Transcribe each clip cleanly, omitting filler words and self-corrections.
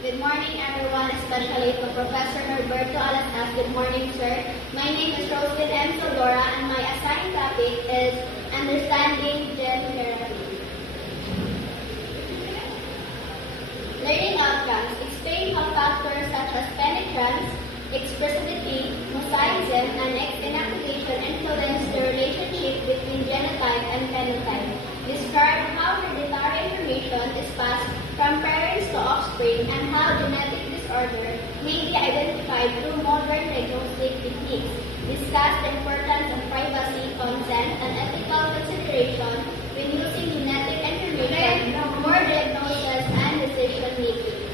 Good morning, everyone, especially to Professor Norberto Alastas. Good morning, sir. My name is Roslyn M. Sodora, and my assigned topic is Understanding Gen Therapy. Learning outcomes. Explain how factors such as penetrance, expressivity, mosaicism, and inactivation influence the relationship between genotype and phenotype. Describe how hereditary information is passed from parents to offspring and how genetic disorder may be identified through modern diagnostic techniques. Discuss the importance of privacy, consent, and ethical consideration when using genetic information for diagnosis and decision making.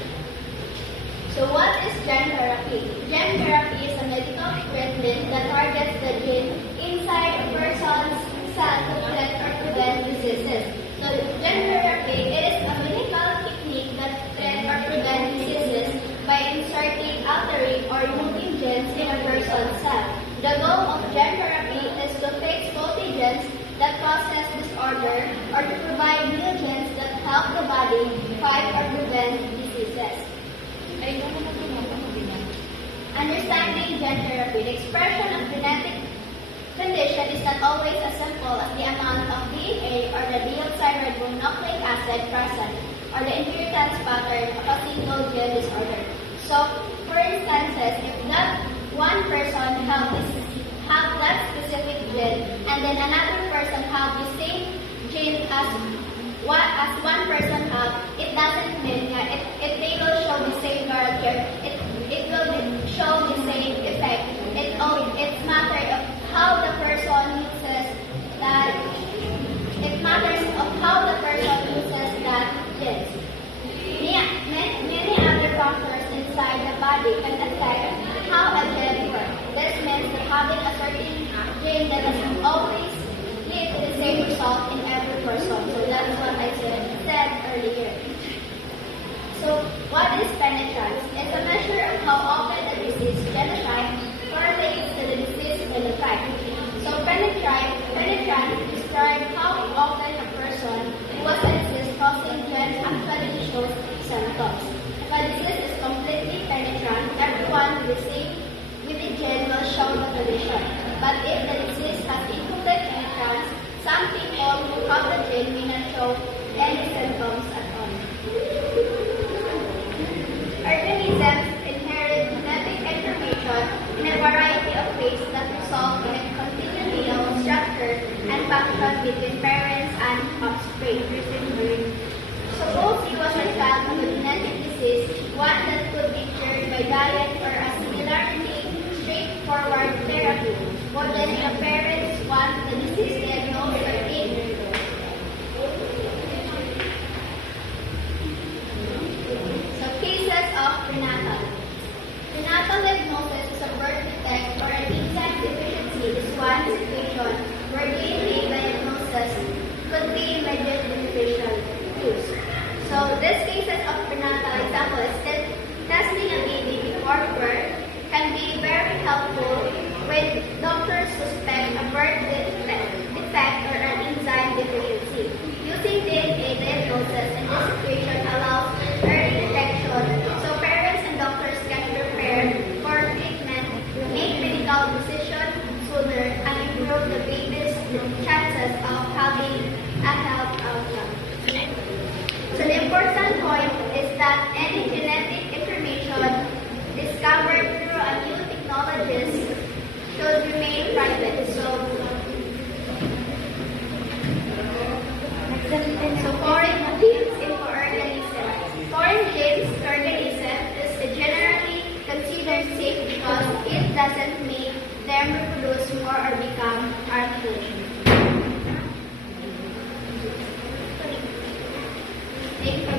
So what is gen therapy? Gen therapy is a medical treatment that targets the gene inside a person's cell to prevent or prevent diseases. So gen therapy is a medical technique that treats or prevents diseases by inserting, altering, or removing genes in a person's cell. The goal of gen therapy is to fix faulty genes that causes disorder or to provide new genes that help the body fight or prevent diseases. Understanding gen therapy. The expression of genetic condition is not always as simple as the amount of DNA or the deoxyribonucleic acid present or the inheritance pattern of a single gene disorder. So, for instance, if that one person have that specific gene and then another person have the same gene as one person have, it doesn't mean that they will show the same character. It will show the same effect. It's matter of how the person uses that. It matters of how the person uses that gene. Many other factors inside the body can affect how a gene works. This means that having a certain gene that doesn't always lead to the same result in every person. So that's what I said earlier. So what is penetrance? It's a measure of how often the disease genotype correlates to the disease phenotype. So penetrance describes how often a person who has a disease causing gene actually shows symptoms. If a disease is completely penetrant, everyone with the gene will show the condition. But if the disease has incomplete penetrance, some people who have the gene may not show any symptoms at all. Organisms inherit genetic information in a variety of ways that result in continuity of structure and function between parents and offspring. Suppose you was a child with a genetic disease, one that could be cured by diet or a singularly straightforward therapy. What then the parents want the disease diagnosed at 8 years old? So cases of prenatal. Prenatal diagnosis is a birth defect or an enzyme deficiency is one situation where DNA diagnosis could be immediate beneficial use. So this cases of prenatal example is that testing a baby before birth can be very helpful when doctors suspect a birth defect or an enzyme deficiency. Using DNA diagnosis in this situation allows early detection so parents and doctors can prepare for treatment, make medical decisions sooner, and improve the baby's chances of having a health outcome. So the important point is that any genetic information discovered through a new technologies should remain private. So foreign genes in organism. Foreign genes to organism is generally considered safe because it doesn't make them reproduce more or become harmful. Thank you.